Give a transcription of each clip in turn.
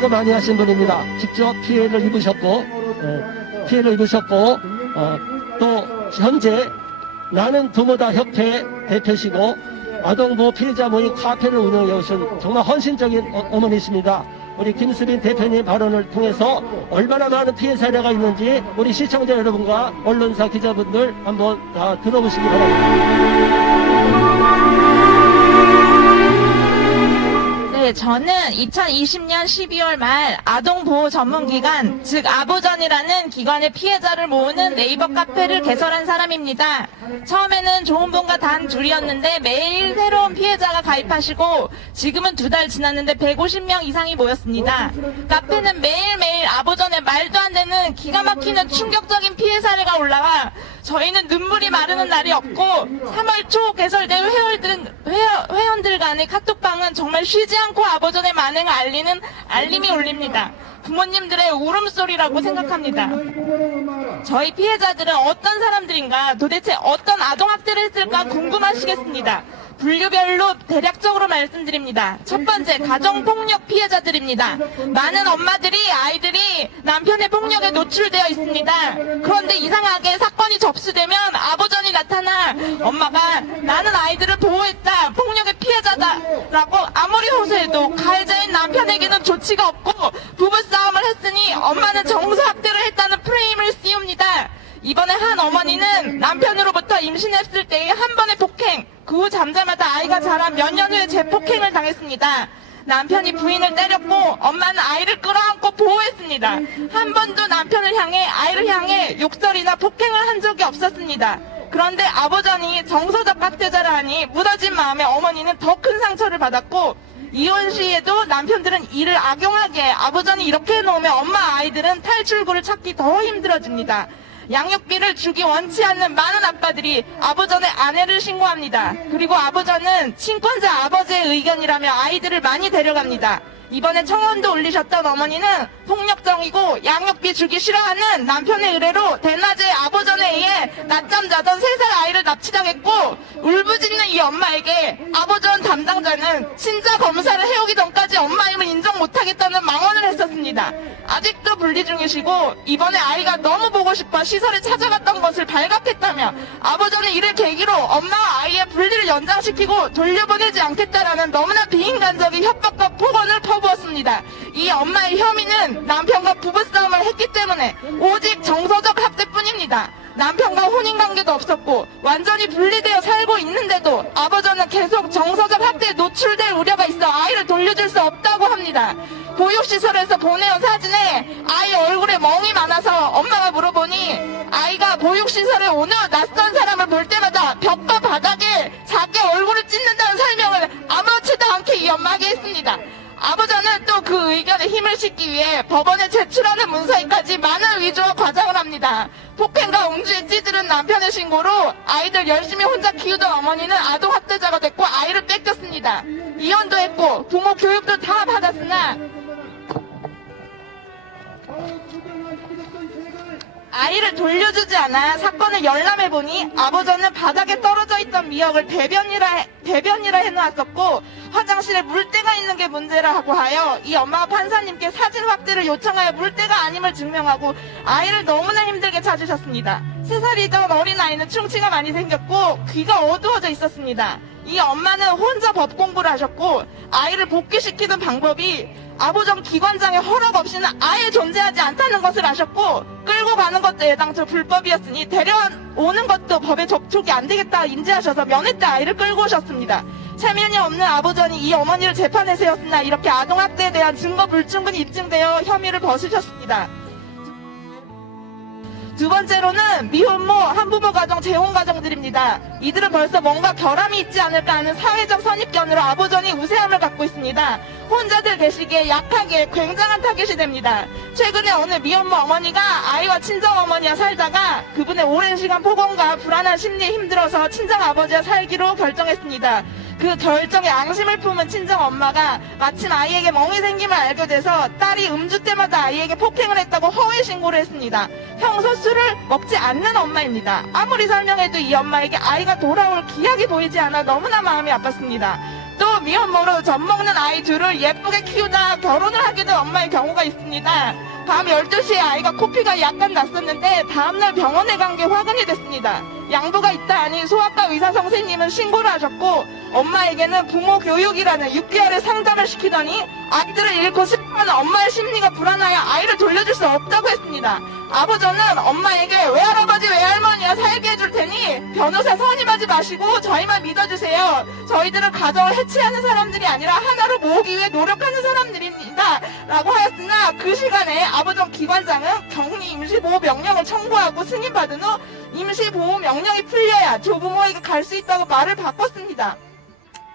수고 많이 하신 분입니다. 직접 피해를 입으셨고, 또 현재 나는 부모다 협회 대표시고 아동보호 피해자 모임 카페를 운영해 오신 정말 헌신적인 어머니십니다. 우리 김수빈 대표님 발언을 통해서 얼마나 많은 피해 사례가 있는지 우리 시청자 여러분과 언론사 기자분들 한번 다 들어보시기 바랍니다. 네, 저는 2020년 12월 말 아동보호 전문기관, 즉 아보전이라는 기관의 피해자를 모으는 네이버 카페를 개설한 사람입니다. 처음에는 좋은 분과 단 둘이었는데 매일 새로운 피해자가 가입하시고 지금은 2달 지났는데 150명 이상이 모였습니다. 카페는 매일매일 아보전에 말도 안 되는 기가 막히는 충격적인 피해 사례가 올라와 저희는 눈물이 마르는 날이 없고 3월 초 개설된 회원들 간의 카톡방은 정말 쉬지 않고 아보전의 만행을 알리는 알림이 울립니다. 부모님들의 울음소리라고 생각합니다. 저희 피해자들은 어떤 사람들인가, 도대체 어떤 아동학대를 했을까 궁금하시겠습니다. 분류별로 대략적으로 말씀드립니다. 첫 번째, 가정폭력 피해자들입니다. 많은 엄마들이 아이들이 남편의 폭력에 노출되어 있습니다. 그런데 이상하게 사건이 접수되면 아보전이 나타나 엄마가 나는 아이들을 보호했다, 폭력의 피해자다라고 아무리 호소해도 가해자인 남편에게는 조치가 없고 부부싸움을 했으니 엄마는 정서학대를 했다는 프레임을 씌웁니다. 이번에 한 어머니는 남편으로부터 임신했을 때의 한 번의 폭행, 그 후 잠자마자 아이가 자라 몇 년 후에 재폭행을 당했습니다. 남편이 부인을 때렸고 엄마는 아이를 끌어안고 보호했습니다. 한 번도 남편을 향해 아이를 향해 욕설이나 폭행을 한 적이 없었습니다. 그런데 아버전이 정서적 학대자라 하니 무너진 마음에 어머니는 더 큰 상처를 받았고 이혼 시에도 남편들은 이를 악용하기에 아버전이 이렇게 해놓으면 엄마 아이들은 탈출구를 찾기 더 힘들어집니다. 양육비를 주기 원치 않는 많은 아빠들이 아버전에 아내를 신고합니다. 그리고 아버전은 친권자 아버지의 의견이라며 아이들을 많이 데려갑니다. 이번에 청원도 올리셨던 어머니는 폭력적이고 양육비 주기 싫어하는 남편의 의뢰로 대낮에 아버전에 의해 낮잠 자던 3살 아이를 납치당했고 울부짖는 이 엄마에게 아버전 담당자는 친자 검사를 해오기 전까지 엄마임을 인정 못하겠다는 망언을 했었습니다. 아직도 분리 중이시고 이번에 아이가 너무 보고 싶어 시설에 찾아갔던 것을 발각했다며 아버전은 이를 계기로 엄마와 아이의 분리를 연장시키고 돌려보내지 않겠다라는 너무나 비인간적인 협박과 폭언을 퍼부었습니다. 이 엄마의 혐의는 남편과 부부싸움을 했기 때문에 오직 정서적 학대뿐입니다. 남편과 혼인관계도 없었고 완전히 분리되어 살고 있는데도 아버지는 계속 정서적 학대에 노출될 우려가 있어 아이를 돌려줄 수 없다고 합니다. 보육시설에서 보내온 사진에 아이 얼굴에 멍이 많아서 엄마가 물어보니 아이가 보육시설에 오는 낯선 사람을 볼 때마다 벽과 바닥에 자기 얼굴을 찢는다는 설명을 아무렇지도 않게 이 엄마에게 했습니다. 아버지는 또 그 의견에 힘을 싣기 위해 법원에 제출하는 문서에까지 많은 위조와 과장을 합니다. 폭행과 음주에 찌들은 남편의 신고로 아이들 열심히 혼자 키우던 어머니는 아동학대자가 됐고 아이를 뺏겼습니다. 이혼도 했고 부모 교육도 다 받았으나 아이를 돌려주지 않아 사건을 열람해보니 아버지는 바닥에 떨어져 있던 미역을 대변이라 해놓았었고 화장실에 물때가 있는 게 문제라고 하여 이 엄마가 판사님께 사진 확대를 요청하여 물때가 아님을 증명하고 아이를 너무나 힘들게 찾으셨습니다. 3살이던 어린아이는 충치가 많이 생겼고 귀가 어두워져 있었습니다. 이 엄마는 혼자 법 공부를 하셨고 아이를 복귀시키는 방법이 아보전 기관장의 허락 없이는 아예 존재하지 않다는 것을 아셨고 끌고 가는 것도 애당초 불법이었으니 데려오는 것도 법에 접촉이 안 되겠다 인지하셔서 면회 때 아이를 끌고 오셨습니다. 체면이 없는 아보전이 이 어머니를 재판에 세웠으나 이렇게 아동학대에 대한 증거 불충분이 입증되어 혐의를 벗으셨습니다. 두 번째로는 미혼모, 한부모 가정, 재혼 가정들입니다. 이들은 벌써 뭔가 결함이 있지 않을까 하는 사회적 선입견으로 아보전이 우세함을 갖고 있습니다. 혼자들 계시기에 약하기에 굉장한 타겟이 됩니다. 최근에 어느 미혼모 어머니가 아이와 친정어머니와 살다가 그분의 오랜 시간 폭언과 불안한 심리에 힘들어서 친정아버지와 살기로 결정했습니다. 그 결정에 앙심을 품은 친정엄마가 마침 아이에게 멍이 생김을 알게 돼서 딸이 음주 때마다 아이에게 폭행을 했다고 허위 신고를 했습니다. 평소 술을 먹지 않는 엄마입니다. 아무리 설명해도 이 엄마에게 아이가 돌아올 기약이 보이지 않아 너무나 마음이 아팠습니다. 또 미혼모로 젖먹는 아이들을 예쁘게 키우다 결혼을 하게 된 엄마의 경우가 있습니다. 밤 12시에 아이가 코피가 약간 났었는데 다음날 병원에 간 게 확인이 됐습니다. 양부가 있다 하니 소아과 의사 선생님은 신고를 하셨고 엄마에게는 부모 교육이라는 6개월의 상담을 시키더니 아이들을 잃고 싶어하는 엄마의 심리가 불안하여 아이를 돌려줄 수 없다고 했습니다. 아버지는 엄마에게 외할아버지 외할머니와 살게 해줄 테니 변호사 선임하지 마시고 저희만 믿어주세요. 저희들은 가정을 해체하는 사람들이 아니라 하나로 모으기 위해 노력하는 사람들입니다 라고 하였으나 그 시간에 아버지 기관장은 격리 임시보호 명령을 청구하고 승인받은 후 임시보호 명령이 풀려야 조부모에게 갈 수 있다고 말을 바꿨습니다.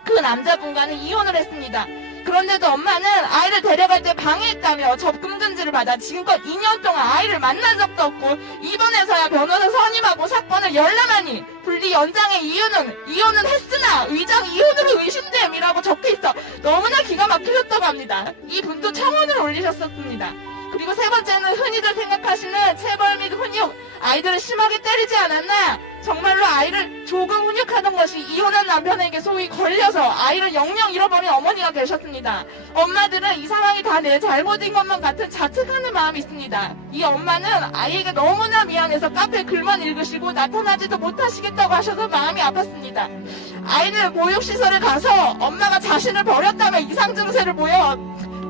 그 남자분과는 이혼을 했습니다. 그런데도 엄마는 아이를 데려갈 때 방해했다며 접근 금지를 받아 지금껏 2년 동안 아이를 만난 적도 없고 이번에서야 변호사 선임하고 사건을 열람하니 분리 연장의 이혼은 했으나 의장 이혼으로 의심됨이라고 적혀있어 너무나 기가 막히셨다고 합니다. 이 분도 청원을 올리셨었습니다. 그리고 세 번째는 흔히들 생각하시는 체벌 및 훈육, 아이들을 심하게 때리지 않았나? 정말로 아이를 조금 훈육하던 것이 이혼한 남편에게 소위 걸려서 아이를 영영 잃어버린 어머니가 계셨습니다. 엄마들은 이 상황이 다 내 잘못인 것만 같은 자책하는 마음이 있습니다. 이 엄마는 아이에게 너무나 미안해서 카페 글만 읽으시고 나타나지도 못하시겠다고 하셔서 마음이 아팠습니다. 아이는 보육시설에 가서 엄마가 자신을 버렸다며 이상 증세를 보여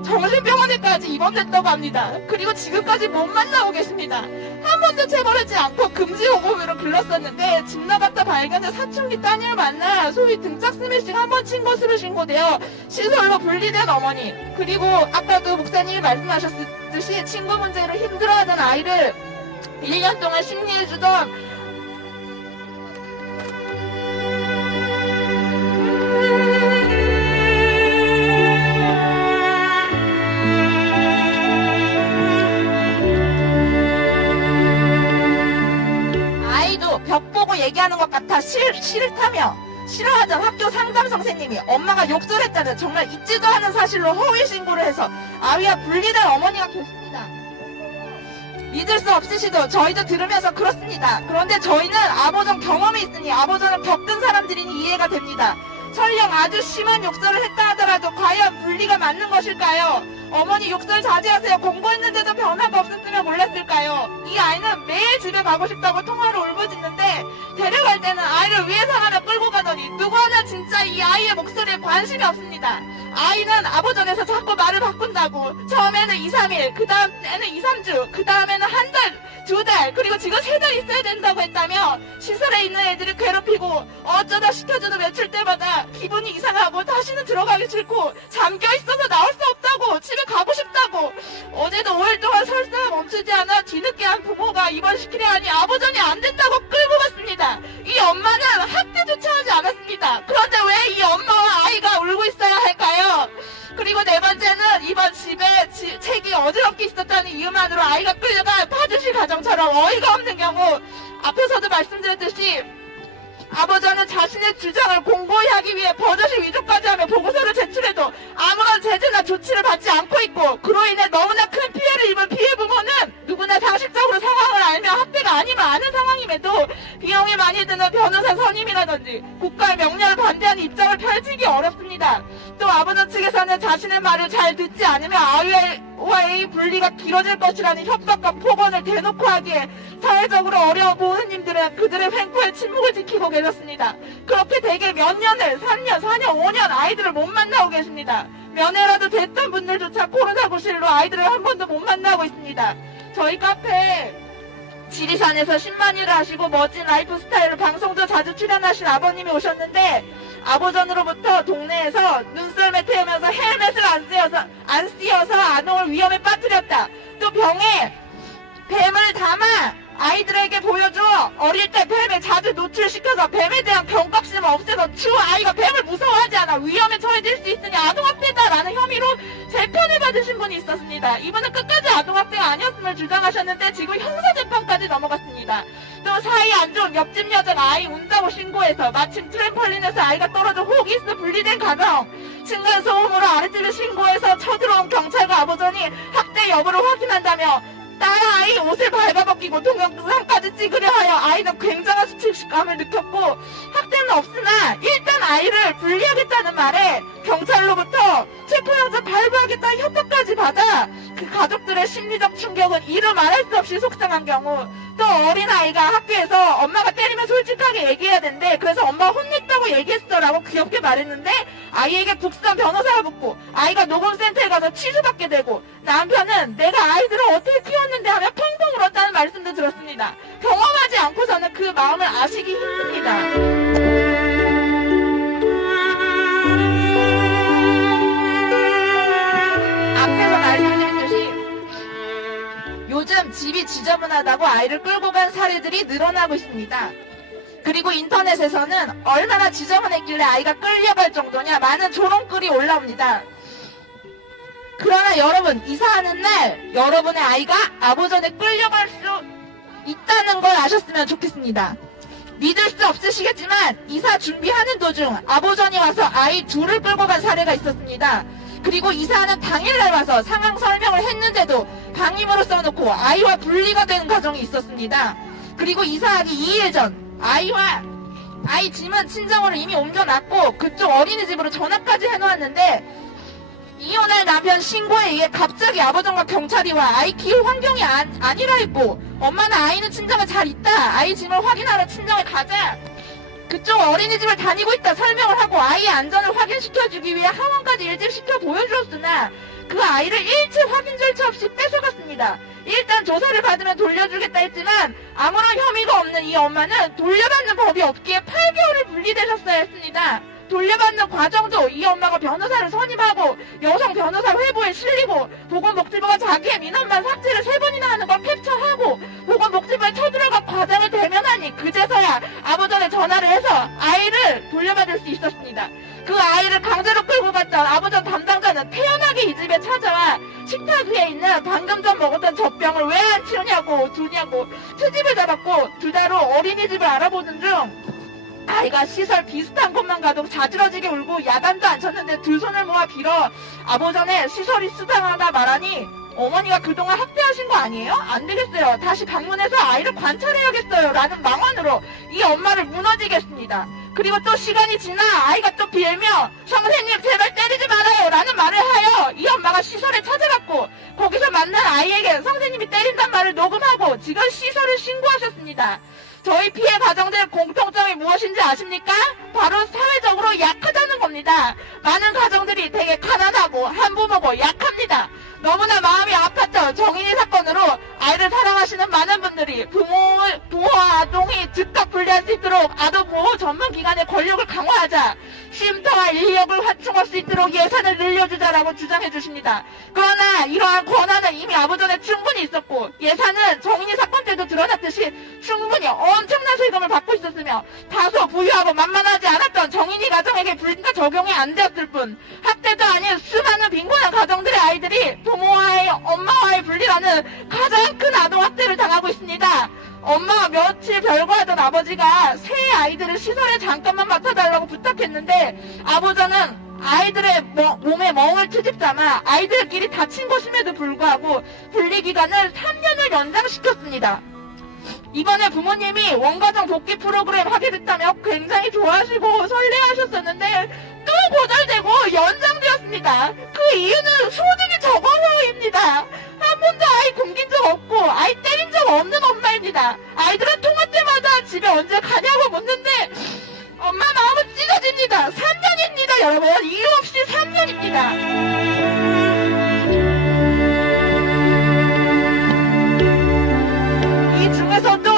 정신병원에까지 입원됐다고 합니다. 그리고 지금까지 못 만나고 계십니다. 한 번도 체벌하지 않고 금지보호으로 불렀었는데 집 나갔다 발견된 사춘기 따님을 만나 소위 등짝 스매싱 한 번 친 것으로 신고되어 시설로 분리된 어머니, 그리고 아까도 목사님이 말씀하셨듯이 친구 문제로 힘들어하던 아이를 1년 동안 심리해주던 벽 보고 얘기하는 것 같아 싫다며 싫어하던 학교 상담 선생님이 엄마가 욕설했다는 정말 있지도 않은 사실로 허위 신고를 해서 아이와 분리된 어머니가 계십니다. 믿을 수 없으시죠? 저희도 들으면서 그렇습니다. 그런데 저희는 아버전 경험이 있으니 아버전을 겪은 사람들이니 이해가 됩니다. 설령 아주 심한 욕설을 했다 하더라도 과연 분리가 맞는 것일까요? 어머니 욕설 자제하세요. 공부했는데도 변화가 없었으면 몰랐을까요? 이 아이는 매일 집에 가고 싶다고 통화로 울부짖는데 데려갈 때는 아이를 위해서라며 끌고 가더니 누구 하나 진짜 이 아이의 목소리에 관심이 없습니다. 아이는 아버전에서 자꾸 말을 바꾼다고 처음에는 2, 3일, 그 다음에는 2, 3주, 그 다음에는 한 달, 2달, 그리고 지금 3달 있어야 된다고 했다며 시설에 있는 애들이 괴롭히고 어쩌다 시켜줘도 며칠 때마다 기분이 이상하고 다시는 들어가기 싫고 잠겨있어서 나올 수 없다고 집에 가고 싶다고 어제도 5일 동안 설사가 멈추지 않아 뒤늦게 한 부모가 입원시키려 하니 아버전이 안 된다고 끌고 갔습니다. 이 엄마는 학대조차 하지 않았습니다. 그런데 왜 이 엄마와 아이가 울고 있어야 할까요? 그리고 네 번째는 이번 집에 책이 어지럽게 있었다는 이유만으로 아이가 끌려가 파주시 가정처럼 어이가 없는 경우 앞에서도 말씀드렸듯이 아버지는 자신의 주장을 공고히 하기 위해 버젓이 위조까지 하며 보고서를 제출해도 아무런 제재나 조치를 받지 않고 있고 그로 인해 너무나 큰 피해를 입은 피해부모는 누구나 상식적으로 상황을 알며 학대가 아니면 아는 상황임에도 비용이 많이 드는 변호사 선임이라든지 국가의 명령을 반대하는 입장을 펼치기 어렵습니다. 또 아버지 측에서는 자신의 말을 잘 듣지 않으며 아이와의 분리가 길어질 것이라는 협박과 폭언을 대놓고 하기에 사회적으로 어려운 부모님들은 그들의 횡포에 침묵을 지키고 계셨습니다. 그렇게 대개 몇 년을 3년, 4년, 5년 아이들을 못 만나고 계십니다. 면회라도 됐던 분들조차 코로나 고실로 아이들을 한 번도 못 만나고 있습니다. 저희 카페에 지리산에서 10만일을 하시고 멋진 라이프 스타일로 방송도 자주 출연하신 아버님이 오셨는데 아버전으로부터 동네에서 눈썰매 태우면서 헬멧을 안 씌워서 아동을 위험에 빠뜨렸다. 또 병에 뱀을 담아 아이들에게 보여줘. 어릴 때 뱀에 자주 노출시켜서 뱀에 대한 경각심을 없애서 추후 아이가 뱀을 무서워하지 않아 위험에 처해질 수 있으니 아동학대다라는 혐의로 재판을 받으신 분이 있었습니다. 이분은 끝까지 아동학대가 아니었음을 주장하셨는데 지금 형사재판까지 넘어갔습니다. 또 사이 안 좋은 옆집 여자가 아이 운다고 신고해서 마침 트램펄린에서 아이가 떨어져 호흡기 있어 분리된 가정, 층간소음으로 아랫집에 신고해서 쳐들어온 경찰과 아버전이 학대 여부를 확인한다며 딸 아이 옷을 밟아벗기고 동영상까지 찍으려 하여 아이는 굉장한 수치감을 느꼈고 학대는 없으나 일단 아이를 분리하겠다는 말에 경찰로부터 체포영장 발부하겠다는 협박까지 받아 그 가족들의 심리적 충격은 이루 말할 수 없이 속상한 경우, 또 어린아이가 학교에서 엄마가 때리면 솔직하게 얘기해야 된대. 그래서 엄마가 혼냈다고 얘기했어 라고 귀엽게 말했는데 아이에게 국선 변호사가 붙고 아이가 녹음센터에 가서 치료받게 되고, 남편은 내가 아이들을 어떻게 키웠는데 하며 펑펑 울었다는 말씀도 들었습니다. 경험하지 않고서는 그 마음을 아시기 힘듭니다. 앞에서 말씀드렸듯이 요즘 집이 지저분하다고 아이를 끌고 간 사례들이 늘어나고 있습니다. 그리고 인터넷에서는 얼마나 지저분했길래 아이가 끌려갈 정도냐 많은 조롱글이 올라옵니다. 그러나 여러분, 이사하는 날 여러분의 아이가 아보전에 끌려갈 수 있다는 걸 아셨으면 좋겠습니다. 믿을 수 없으시겠지만 이사 준비하는 도중 아보전이 와서 아이 둘을 끌고 간 사례가 있었습니다. 그리고 이사하는 당일날 와서 상황 설명을 했는데도 방임으로 써놓고 아이와 분리가 되는 과정이 있었습니다. 그리고 이사하기 2일 전 아이 짐은 친정으로 이미 옮겨놨고 그쪽 어린이집으로 전화까지 해놓았는데, 이혼할 남편 신고에 의해 갑자기 아버지와 경찰이 와 아이 키울 환경이 아니라 했고, 엄마는 아이는 친정에 잘 있다, 아이 짐을 확인하러 친정에 가자, 그쪽 어린이집을 다니고 있다 설명을 하고 아이의 안전을 확인시켜주기 위해 하원까지 일찍시켜 보여주었으나 그 아이를 일체 확인 절차 없이 뺏어갔습니다. 일단 조사를 받으면 돌려주겠다 했지만 아무런 혐의가 없는 이 엄마는 돌려받는 법이 없기에 8개월을 분리되셨어야 했습니다. 돌려받는 과정도 이 엄마가 변호사를 선임하고 여성 변호사 회부에 실리고 보건복지부가 자기의 민원만 삭제를 3번이나 하는 걸 캡처하고 보건복지부에 쳐들어가 과정을 대면하니 그제서야 아보전에 전화를 해서 아이를 돌려받을 수 있었습니다. 그 아이를 강제로 끌고 갔던 아보전 담당자는 태연하게 이 집에 찾아와 식탁 위에 있는 방금 전 먹었던 젖병을 왜 안 치우냐고 두냐고 트집을 잡았고 2달 후 어린이집을 알아보는 중 아이가 시설 비슷한 곳만 가도 자지러지게 울고 야단도 안 쳤는데 2 손을 모아 빌어 아보전에 시설이 수상하다 말하니 어머니가 그동안 학대하신 거 아니에요? 안 되겠어요. 다시 방문해서 아이를 관찰해야겠어요. 라는 망언으로 이 엄마를 무너지게 했습니다. 그리고 또 시간이 지나 아이가 또 빌며 선생님 제발 때리지 말아요 라는 말을 하여 이 엄마가 시설에 찾아갔고 거기서 만난 아이에게 선생님이 때린단 말을 녹음하고 지금 시설을 신고하셨습니다. 저희 피해 가정들의 공통점이 무엇인지 아십니까? 바로 사회적으로 약하다는 겁니다. 많은 가정들이 되게 가난하고 한부모고 약합니다. 너무나 마음이 아팠던 정인이 사건으로 아이를 사랑하시는 많은 분들이 부모와 아동이 즉각 분리할 수 있도록 아동보호 전문기관의 권력을 강화하자, 쉼터와 인력을 확충할 수 있도록 예산을 늘려주자라고 주장해 주십니다. 그러나 이러한 권한은 이미 아보전에 충분히 있었고 예산은 정인이 사건 때도 드러났듯이 충분히 엄청난 세금을 받고 있었으며 다소 부유하고 만만하지 않았던 정인이 가정에게 분리가 적용이 안 되었을 뿐 학대도 아닌 수많은 빈곤한 가정들의 아이들이 부모와의 엄마와의 분리라는 가장 큰 아동학대를 당하고 있습니다. 엄마와 며칠 별거하던 아버지가 새 아이들을 시설에 잠깐만 맡아달라고 부탁했는데 아버지는 아이들의 몸에 멍을 트집삼아 아이들끼리 다친 것임에도 불구하고 분리기간을 3년을 연장시켰습니다. 이번에 부모님이 원가정 복귀 프로그램 하게 됐다며 굉장히 좋아하시고 설레하셨었는데 또 거절되고 연장되었습니다. 그 이유는 소득이 적어서입니다. 한 번도 아이 굶긴 적 없고 아이 때린 적 없는 엄마입니다. 아이들은 통화 때마다 집에 언제 가냐고 묻는데 엄마 마음은 찢어집니다. 3년입니다 여러분. 이유 없이 3년입니다.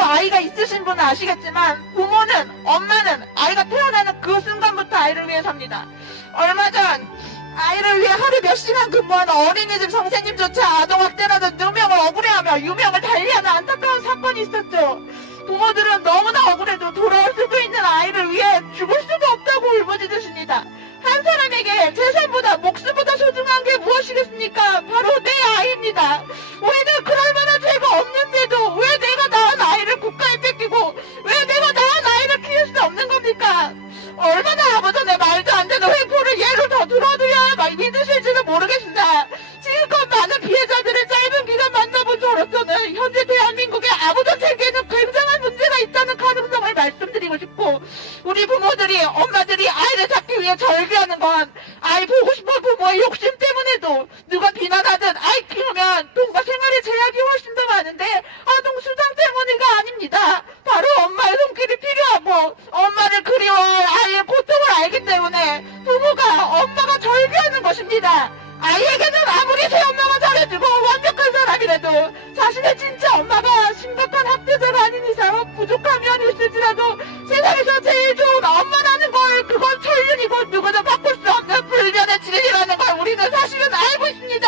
아이가 있으신 분은 아시겠지만 부모는, 엄마는 아이가 태어나는 그 순간부터 아이를 위해 삽니다. 얼마 전 아이를 위해 하루 몇 시간 근무하는 어린이집 선생님조차 아동학대라는 누명을 억울해하며 유명을 달리하는 안타까운 사건이 있었죠. 부모들은 너무나 억울해도 돌아올 수도 있는 아이를 위해 죽을 수가 없다고 울부짖으십니다. 한 사람에게 재산보다 목숨보다 소중한 게 무엇이겠습니까? 바로 내 아이입니다. 우리는 그럴 만한 죄가 없는데도 왜 내가 낳은 아이를 국가에 뺏기고 왜 내가 낳은 아이를 키울 수 없는 겁니까? 얼마나 아버전에 말도 안 되는 횡포를 예로 더 들어줘야 믿으실지는 모르겠습니다. 지금껏 많은 피해자들을 짧은 기간 만나본 저로서는 현재 대한민국의 아버전 체계에는 굉장한 문제가 있다는 가능성을 말씀드립니다. 알려드리고 싶고, 우리 부모들이, 엄마들이 아이를 찾기 위해 절규하는 건 아이 보고 싶은 부모의 욕심 때문에도 누가 비난하든 아이 키우면 돈과 생활의 제약이 훨씬 더 많은데 아동 수당 때문이가 아닙니다. 바로 엄마의 손길이 필요하고 엄마를 그리워할 아이의 고통을 알기 때문에 부모가 엄마가 절규하는 것입니다. 아이에게는 아무리 새엄마가 잘해주고 완벽한 사람이라도 자신의 진짜 엄마가 심각한 학대자가 아닌 이상 부족한 면이 있을지라도 세상에서 제일 좋은 엄마라는 걸, 그건 천륜이고 누구도 바꿀 수 없는 불변의 진리라는 걸 우리는 사실은 알고 있습니다.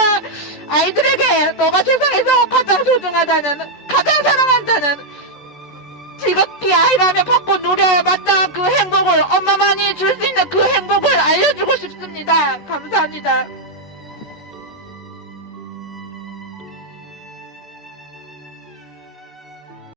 아이들에게 너가 세상에서 가장 소중하다는, 가장 사랑한다는, 지극히 아이라면 받고 누려야 마땅한 그 행복을, 엄마만이 줄 수 있는 그 행복을 알려주고 싶습니다. 감사합니다.